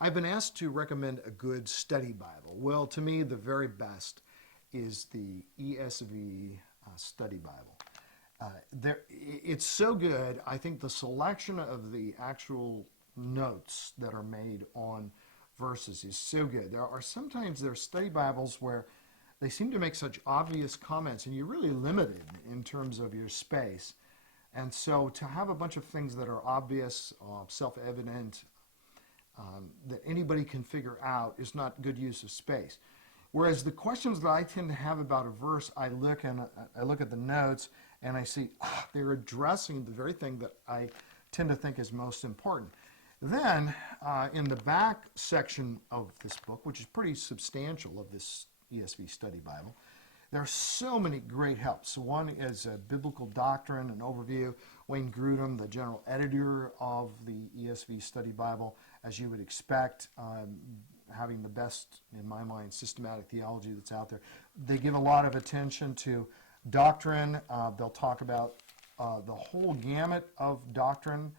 I've been asked to recommend a good study Bible. Well, to me, the very best is the ESV Study Bible. It's so good. I think the selection of the actual notes that are made on verses is so good. There are study Bibles where they seem to make such obvious comments, and you're really limited in terms of your space. And so to have a bunch of things that are obvious, self-evident, that anybody can figure out is not good use of space. Whereas the questions that I tend to have about a verse, I look at the notes and I see they're addressing the very thing that I tend to think is most important. Then in the back section of this book, which is pretty substantial of this ESV Study Bible, there are so many great helps. One is a biblical doctrine, an overview. Wayne Grudem, the general editor of the ESV Study Bible, as you would expect, having the best, in my mind, systematic theology that's out there. They give a lot of attention to doctrine. They'll talk about the whole gamut of doctrine,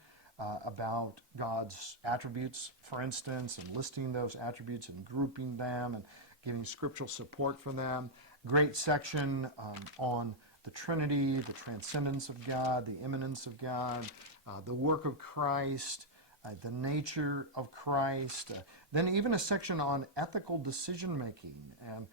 about God's attributes, for instance, and listing those attributes and grouping them and giving scriptural support for them. Great section on the Trinity, the transcendence of God, the immanence of God, the work of Christ, the nature of Christ. Then even a section on ethical decision-making and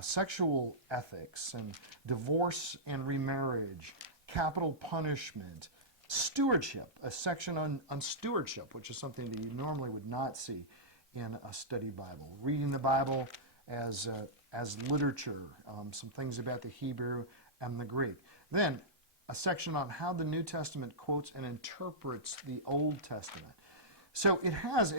sexual ethics and divorce and remarriage, capital punishment, stewardship, a section on stewardship, which is something that you normally would not see in a study Bible. Reading the Bible as literature, some things about the Hebrew and the Greek. Then a section on how the New Testament quotes and interprets the Old Testament. So it has,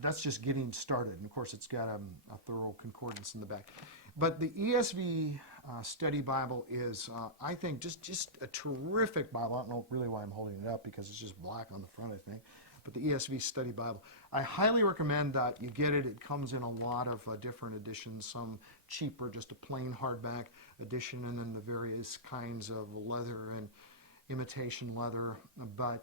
that's just getting started. And of course, it's got a thorough concordance in the back. But the ESV Study Bible is, I think, just a terrific Bible. I don't know really why I'm holding it up because it's just black on the front, I think. But the ESV Study Bible, I highly recommend that you get it. It comes in a lot of different editions, some cheaper, just a plain hardback edition, and then the various kinds of leather and imitation leather. But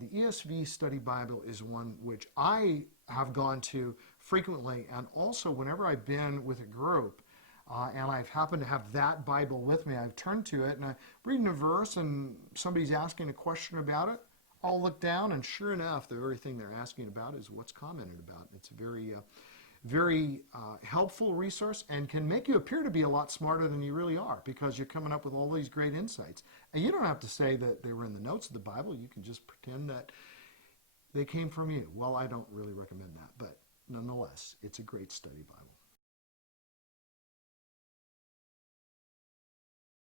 the ESV Study Bible is one which I have gone to frequently, and also whenever I've been with a group and I've happened to have that Bible with me, I've turned to it and I'm reading a verse and somebody's asking a question about it. I'll look down, and sure enough, the very thing they're asking about is what's commented about. It's a very helpful resource and can make you appear to be a lot smarter than you really are because you're coming up with all these great insights. And you don't have to say that they were in the notes of the Bible. You can just pretend that they came from you. Well, I don't really recommend that, but nonetheless, it's a great study Bible.